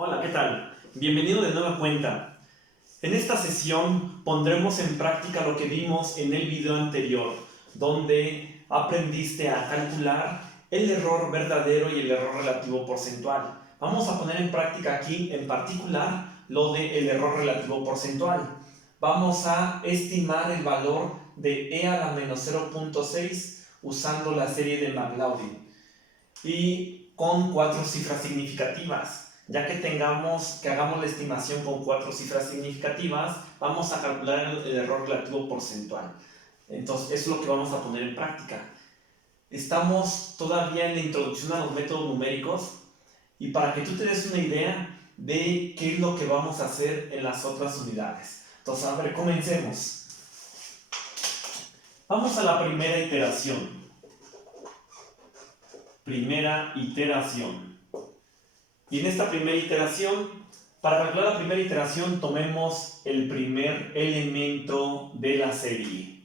Hola, ¿qué tal? Bienvenido de nueva cuenta. En esta sesión pondremos en práctica lo que vimos en el video anterior, donde aprendiste a calcular el error verdadero y el error relativo porcentual. Vamos a poner en práctica aquí, en particular, lo del error relativo porcentual. Vamos a estimar el valor de e a la menos 0.6 usando la serie de McLaughlin y con 4 cifras significativas. Ya que hagamos la estimación con 4 cifras significativas, vamos a calcular el error relativo porcentual. Entonces, eso es lo que vamos a poner en práctica. Estamos todavía en la introducción a los métodos numéricos y para que tú te des una idea de qué es lo que vamos a hacer en las otras unidades. Entonces, a ver, comencemos. Vamos a la primera iteración. Y en esta primera iteración, para calcular la primera iteración, tomemos el primer elemento de la serie.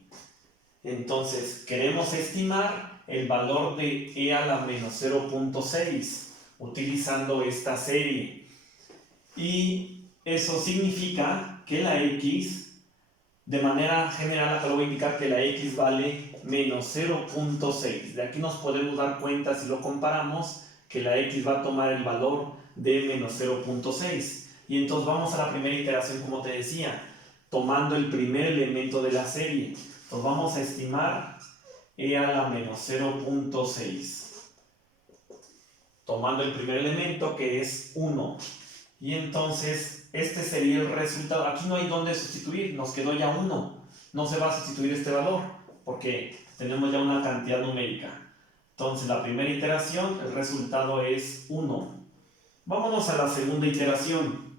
Entonces, queremos estimar el valor de e a la menos 0.6 utilizando esta serie. Y eso significa que la x, de manera general, acá lo voy a indicar que la x vale menos 0.6. De aquí nos podemos dar cuenta, si lo comparamos, que la x va a tomar el valor de menos 0.6. Y entonces vamos a la primera iteración, como te decía, tomando el primer elemento de la serie. Entonces vamos a estimar e a la menos 0.6. Tomando el primer elemento, que es 1. Y entonces este sería el resultado. Aquí no hay dónde sustituir, nos quedó ya 1. No se va a sustituir este valor, porque tenemos ya una cantidad numérica. Entonces, la primera iteración, el resultado es 1. Vámonos a la segunda iteración.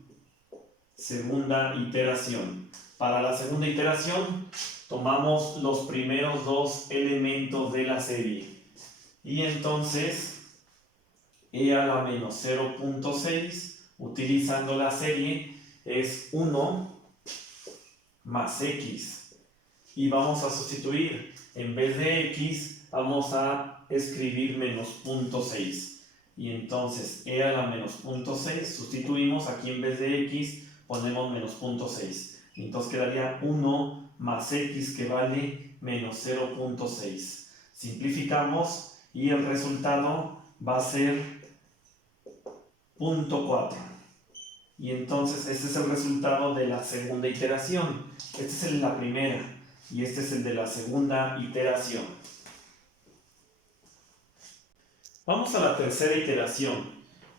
Para la segunda iteración, tomamos los primeros dos elementos de la serie. Y entonces, e a la menos 0.6, utilizando la serie, es 1 más x. Y vamos a sustituir, en vez de x, vamos a escribir menos 0.6. Y entonces e a la menos 0.6, sustituimos, aquí en vez de x ponemos menos 0.6. Y entonces quedaría 1 más x, que vale menos 0.6. Simplificamos y el resultado va a ser 0.4. Y entonces este es el resultado de la segunda iteración. Este es el de la primera y este es el de la segunda iteración. Vamos a la tercera iteración.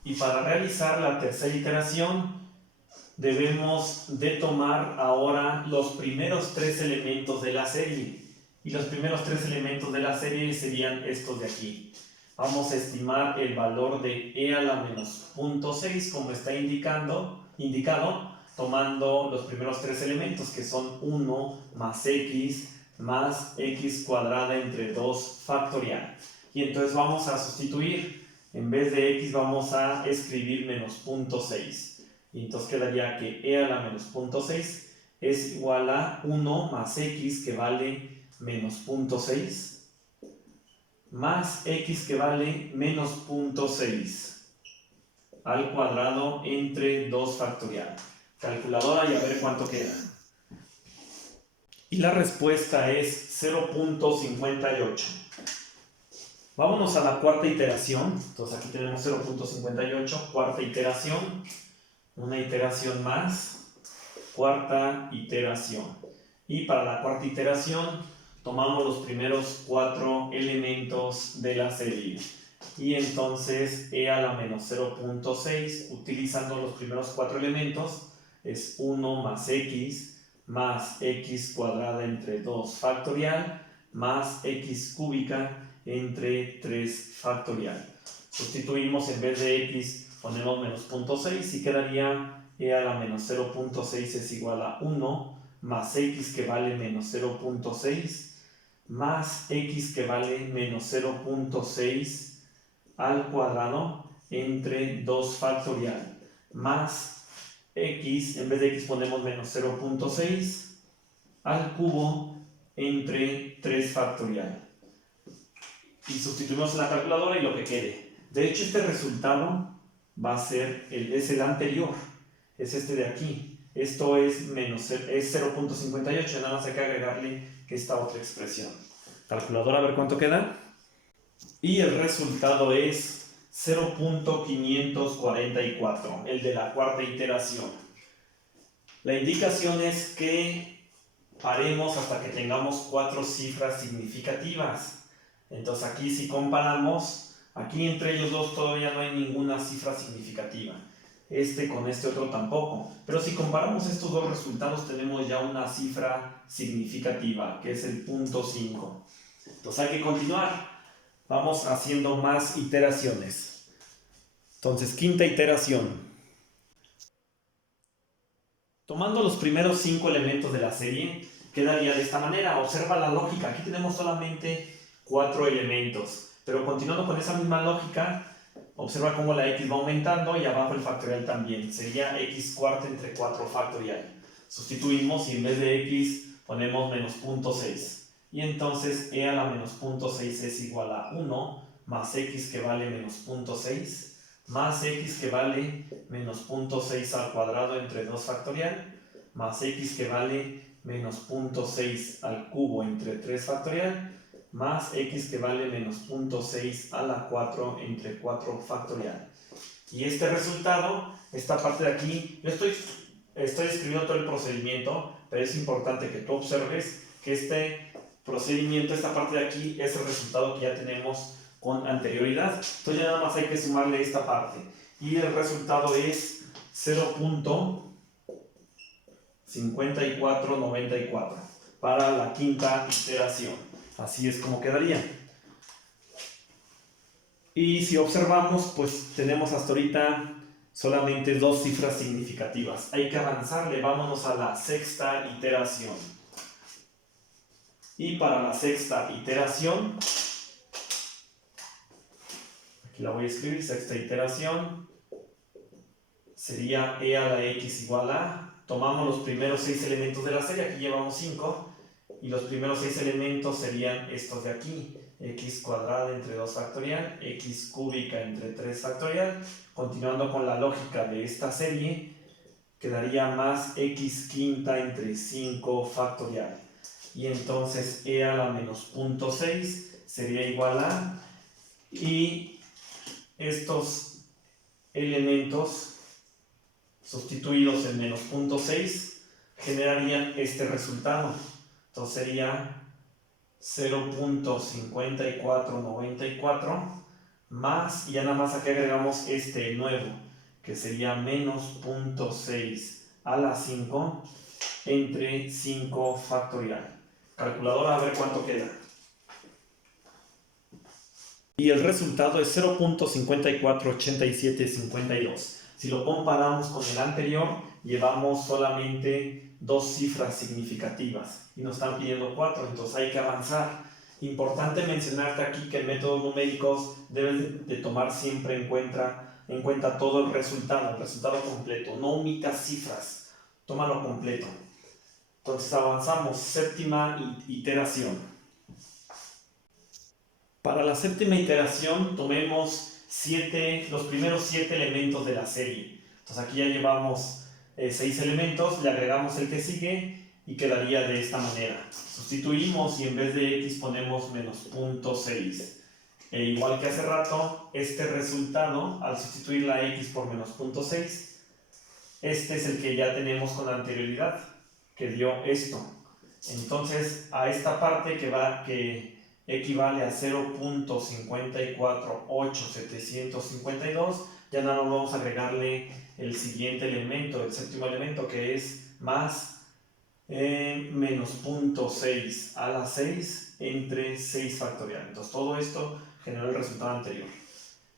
Y para realizar la tercera iteración debemos de tomar ahora los primeros 3 elementos de la serie. Y los primeros 3 elementos de la serie serían estos de aquí. Vamos a estimar el valor de e a la menos 0.6, como está indicado, tomando los primeros 3 elementos, que son 1 más x cuadrada entre 2 factorial. Y entonces vamos a sustituir, en vez de x vamos a escribir menos 0.6. Y entonces quedaría que e a la menos 0.6 es igual a 1 más x, que vale menos 0.6, más x, que vale menos 0.6 al cuadrado entre 2 factorial. Calculadora y a ver cuánto queda. Y la respuesta es 0.58. Vámonos a la cuarta iteración. Entonces aquí tenemos 0.58, cuarta iteración. Una iteración más, cuarta iteración. Y para la cuarta iteración tomamos los primeros 4 elementos de la serie. Y entonces e a la menos 0.6, utilizando los primeros 4 elementos, es 1 más x cuadrada entre 2 factorial, más x cúbica entre 3 factorial. Sustituimos, en vez de x ponemos menos 0.6 y quedaría e a la menos 0.6 es igual a 1 más x, que vale menos 0.6, más x, que vale menos 0.6 al cuadrado entre 2 factorial, más x, en vez de x ponemos menos 0.6 al cubo entre 3 factorial. Y sustituimos en la calculadora y lo que quede. De hecho, este resultado va a ser es el anterior, es este de aquí. Esto es 0.58, nada más hay que agregarle esta otra expresión. Calculadora, a ver cuánto queda. Y el resultado es 0.544, el de la cuarta iteración. La indicación es que paremos hasta que tengamos 4 cifras significativas. Entonces aquí si comparamos, aquí entre ellos dos todavía no hay ninguna cifra significativa. Este con este otro tampoco. Pero si comparamos estos dos resultados tenemos ya una cifra significativa, que es el punto 5. Entonces hay que continuar. Vamos haciendo más iteraciones. Entonces, quinta iteración. Tomando los primeros 5 elementos de la serie, quedaría de esta manera. Observa la lógica. Aquí tenemos solamente 4 elementos. Pero continuando con esa misma lógica, observa cómo la x va aumentando y abajo el factorial también. Sería x cuarta entre 4 factorial. Sustituimos y en vez de x ponemos menos 0.6. Y entonces e a la menos 0.6 es igual a 1 más x que vale menos 0.6 más x que vale menos 0.6 al cuadrado entre 2 factorial más x que vale menos 0.6 al cubo entre 3 factorial más x que vale menos 0.6 a la 4 entre 4 factorial. Y este resultado, esta parte de aquí, yo estoy escribiendo todo el procedimiento, pero es importante que tú observes que este procedimiento, esta parte de aquí, es el resultado que ya tenemos con anterioridad. Entonces ya nada más hay que sumarle esta parte. Y el resultado es 0.5494 para la quinta iteración. Así es como quedaría. Y si observamos, pues tenemos hasta ahorita solamente 2 cifras significativas. Hay que avanzarle, vámonos a la sexta iteración. Y para la sexta iteración, aquí la voy a escribir, sexta iteración, sería e a la x igual a, tomamos los primeros 6 elementos de la serie, aquí llevamos 5, y los primeros 6 elementos serían estos de aquí, x cuadrada entre 2 factorial, x cúbica entre 3 factorial, continuando con la lógica de esta serie, quedaría más x quinta entre 5 factorial. Y entonces e a la menos 0.6 sería igual a, y estos elementos sustituidos en menos 0.6 generarían este resultado. Entonces sería 0.5494 más, y ya nada más aquí agregamos este nuevo, que sería menos 0.6 a la 5 entre 5 factorial. Calculadora, a ver cuánto queda. Y el resultado es 0.548752. Si lo comparamos con el anterior, llevamos solamente 2 cifras significativas y nos están pidiendo 4, entonces hay que avanzar. Importante mencionarte aquí que en métodos numéricos debes de tomar siempre en cuenta todo el resultado completo, no omitas cifras, tómalo completo. Entonces avanzamos, séptima iteración. Para la séptima iteración tomemos los primeros 7 elementos de la serie. Entonces aquí ya llevamos 6 elementos, le agregamos el que sigue y quedaría de esta manera. Sustituimos y en vez de x ponemos menos 0.6. Igual que hace rato, este resultado, al sustituir la x por menos 0.6, este es el que ya tenemos con anterioridad, que dio esto. Entonces a esta parte que equivale a 0.548752, ya nada más vamos a agregarle el siguiente elemento, el séptimo elemento, que es más menos 0.6 a la 6 entre 6 factorial. Entonces todo esto generó el resultado anterior.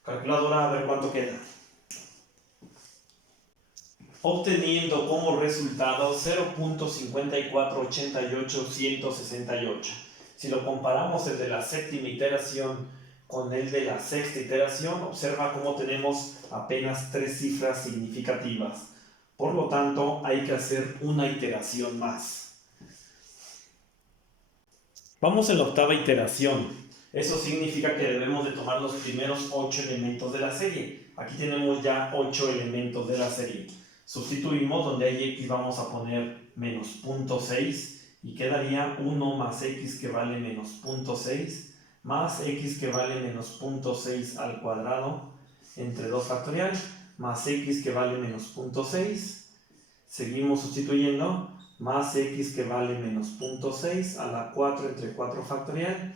Calculadora, a ver cuánto queda. Obteniendo como resultado 0.548868. Si lo comparamos el de la séptima iteración con el de la sexta iteración, observa cómo tenemos apenas 3 cifras significativas. Por lo tanto, hay que hacer una iteración más. Vamos en la octava iteración. Eso significa que debemos de tomar los primeros 8 elementos de la serie. Aquí tenemos ya 8 elementos de la serie. Sustituimos, donde hay x vamos a poner menos 0.6 y quedaría 1 más x que vale menos 0.6 más x que vale menos 0.6 al cuadrado entre 2 factorial más x que vale menos 0.6. Seguimos sustituyendo, más x que vale menos 0.6 a la 4 entre 4 factorial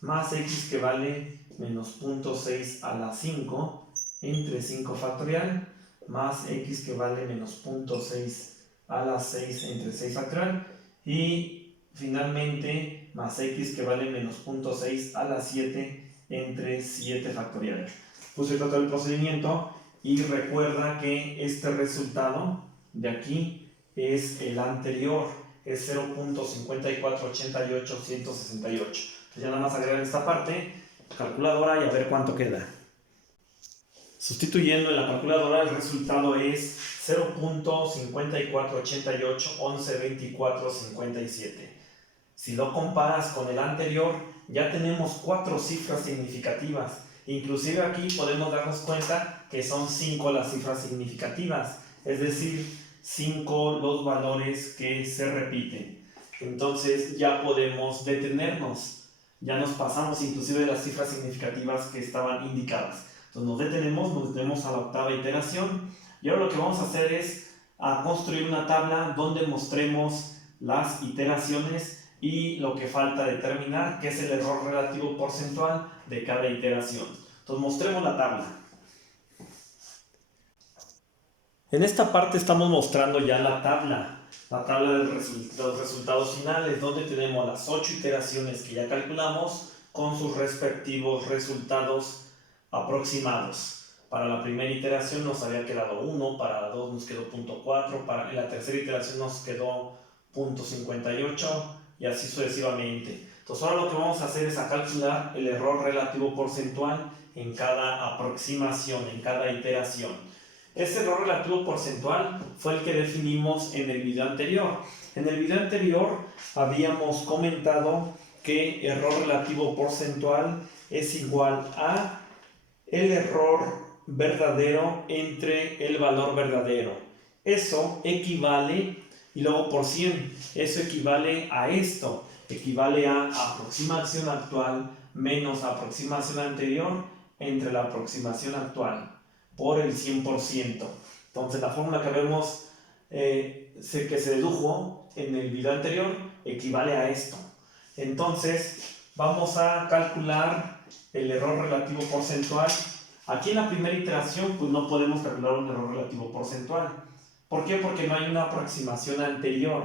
más x que vale menos 0.6 a la 5 entre 5 factorial más x que vale menos 0.6 a la 6 entre 6 factorial y finalmente más x que vale menos 0.6 a la 7 entre 7 factorial. Puse todo el procedimiento y recuerda que este resultado de aquí es el anterior, es 0.5488168. Entonces ya nada más agregar esta parte, calculadora y a ver cuánto queda. Sustituyendo en la calculadora, el resultado es 0.5488112457. Si lo comparas con el anterior, ya tenemos 4 cifras significativas. Inclusive aquí podemos darnos cuenta que son 5 las cifras significativas, es decir, 5 los valores que se repiten. Entonces ya podemos detenernos. Ya nos pasamos inclusive de las cifras significativas que estaban indicadas. Entonces nos detenemos a la octava iteración y ahora lo que vamos a hacer es construir una tabla donde mostremos las iteraciones y lo que falta determinar, que es el error relativo porcentual de cada iteración. Entonces mostremos la tabla. En esta parte estamos mostrando ya la tabla de los resultados finales, donde tenemos las 8 iteraciones que ya calculamos con sus respectivos resultados aproximados. Para la primera iteración nos había quedado 1, para la 2 nos quedó 0.4, en la tercera iteración nos quedó 0.58 y así sucesivamente. Entonces ahora lo que vamos a hacer es calcular el error relativo porcentual en cada aproximación, en cada iteración. Este error relativo porcentual fue el que definimos en el video anterior. En el video anterior habíamos comentado que error relativo porcentual es igual a el error verdadero entre el valor verdadero. Eso equivale, y luego por 100, eso equivale a esto. Equivale a aproximación actual menos aproximación anterior entre la aproximación actual por el 100%. Entonces la fórmula que vemos que se dedujo en el video anterior equivale a esto. Entonces vamos a calcular el error relativo porcentual. Aquí en la primera iteración pues no podemos calcular un error relativo porcentual. ¿Por qué? Porque no hay una aproximación anterior.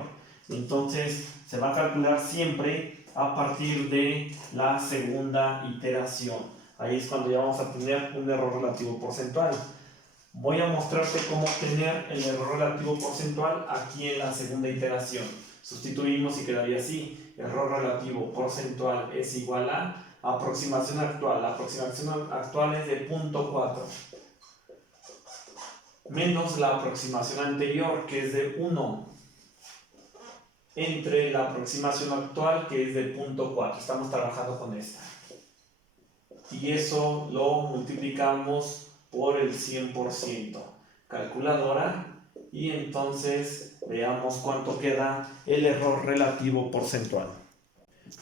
Entonces se va a calcular siempre a partir de la segunda iteración. Ahí es cuando ya vamos a tener un error relativo porcentual. Voy a mostrarte cómo obtener el error relativo porcentual aquí en la segunda iteración. Sustituimos y quedaría así. Error relativo porcentual es igual a aproximación actual. La aproximación actual es de 0.4 menos la aproximación anterior, que es de 1, entre la aproximación actual, que es de 0.4. Estamos trabajando con esta. Y eso lo multiplicamos por el 100%. Calculadora. Y entonces veamos cuánto queda el error relativo porcentual.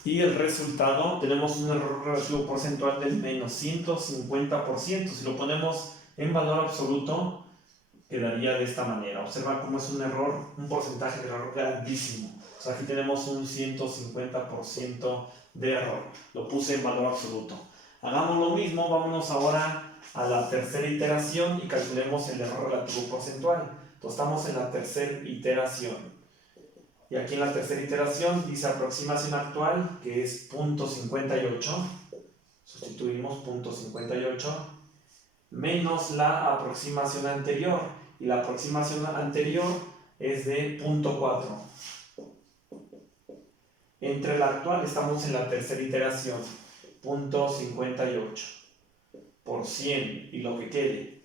Y el resultado, tenemos un error relativo porcentual del menos 150%. Si lo ponemos en valor absoluto, quedaría de esta manera. Observa cómo es un error, un porcentaje de error grandísimo. O sea, aquí tenemos un 150% de error. Lo puse en valor absoluto. Hagamos lo mismo, vámonos ahora a la tercera iteración y calculemos el error relativo porcentual. Entonces estamos en la tercera iteración. Y aquí en la tercera iteración dice aproximación actual, que es 0.58. Sustituimos 0.58 menos la aproximación anterior. Y la aproximación anterior es de 0.4. Entre la actual estamos en la tercera iteración. 0.58 por 100 y lo que quede.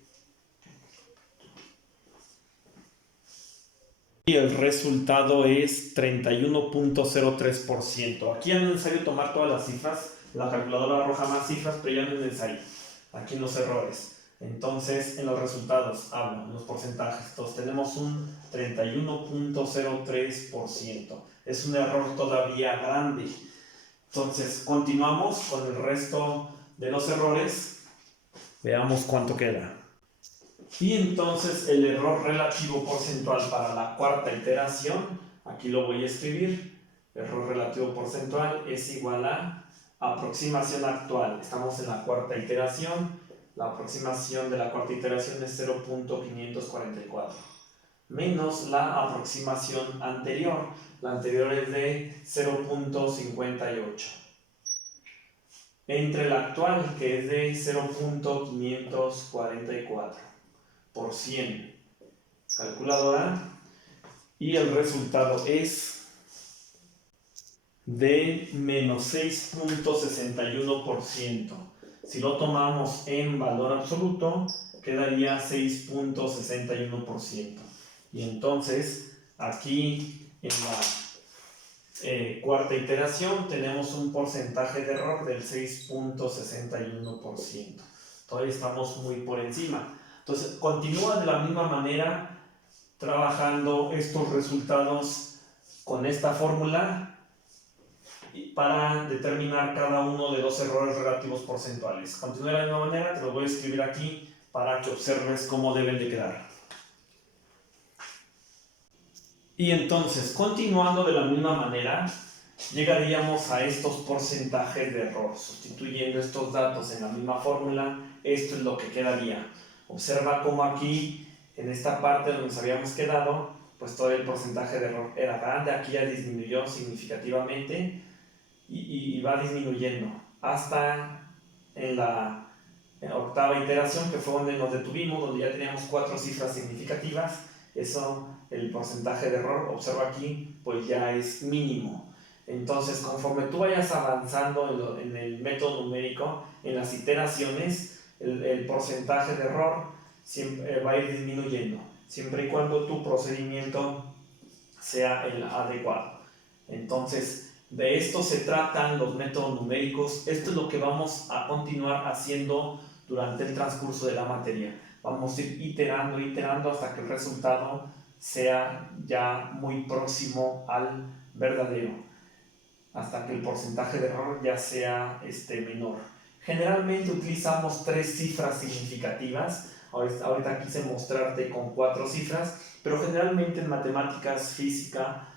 Y el resultado es 31.03%. Aquí es necesario tomar todas las cifras La calculadora arroja más cifras, pero ya no es necesario. Aquí en los errores. Entonces, en los resultados, hablo, en los porcentajes. Entonces, tenemos un 31.03%. Es un error todavía grande. Entonces, continuamos con el resto de los errores. Veamos cuánto queda. Y entonces, el error relativo porcentual para la cuarta iteración, aquí lo voy a escribir. Error relativo porcentual es igual a aproximación actual. Estamos en la cuarta iteración. La aproximación de la cuarta iteración es 0.544 menos la aproximación anterior. La anterior es de 0.58 entre la actual, que es de 0.544 por 100. Calculadora. Y el resultado es de menos 6.61%. Si lo tomamos en valor absoluto, quedaría 6.61%. Y entonces, aquí en la cuarta iteración tenemos un porcentaje de error del 6.61%. Todavía estamos muy por encima. Entonces, continúa de la misma manera trabajando estos resultados con esta fórmula para determinar cada uno de los errores relativos porcentuales. Continúa de la misma manera, te lo voy a escribir aquí para que observes cómo deben de quedar. Y entonces, continuando de la misma manera, llegaríamos a estos porcentajes de error. Sustituyendo estos datos en la misma fórmula, esto es lo que quedaría. Observa cómo aquí, en esta parte donde nos habíamos quedado, pues todo el porcentaje de error era grande. Aquí ya disminuyó significativamente y va disminuyendo hasta en la octava iteración, que fue donde nos detuvimos, donde ya teníamos 4 cifras significativas. Eso, el porcentaje de error, observa aquí, pues ya es mínimo. Entonces, conforme tú vayas avanzando en el método numérico, en las iteraciones, el porcentaje de error siempre va a ir disminuyendo, siempre y cuando tu procedimiento sea el adecuado. Entonces, de esto se tratan los métodos numéricos. Esto es lo que vamos a continuar haciendo durante el transcurso de la materia. Vamos a ir iterando hasta que el resultado sea ya muy próximo al verdadero, hasta que el porcentaje de error ya sea menor. Generalmente utilizamos 3 cifras significativas. Ahorita quise mostrarte con 4 cifras, pero generalmente en matemáticas, física,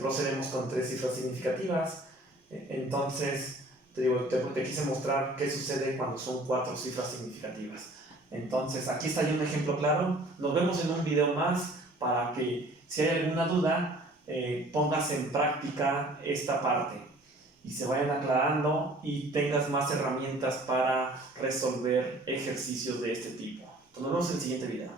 procedemos con 3 cifras significativas. Entonces, te quise mostrar qué sucede cuando son 4 cifras significativas. Entonces, aquí está ya un ejemplo claro. Nos vemos en un video más para que, si hay alguna duda, pongas en práctica esta parte y se vayan aclarando y tengas más herramientas para resolver ejercicios de este tipo. Nos vemos en el siguiente video.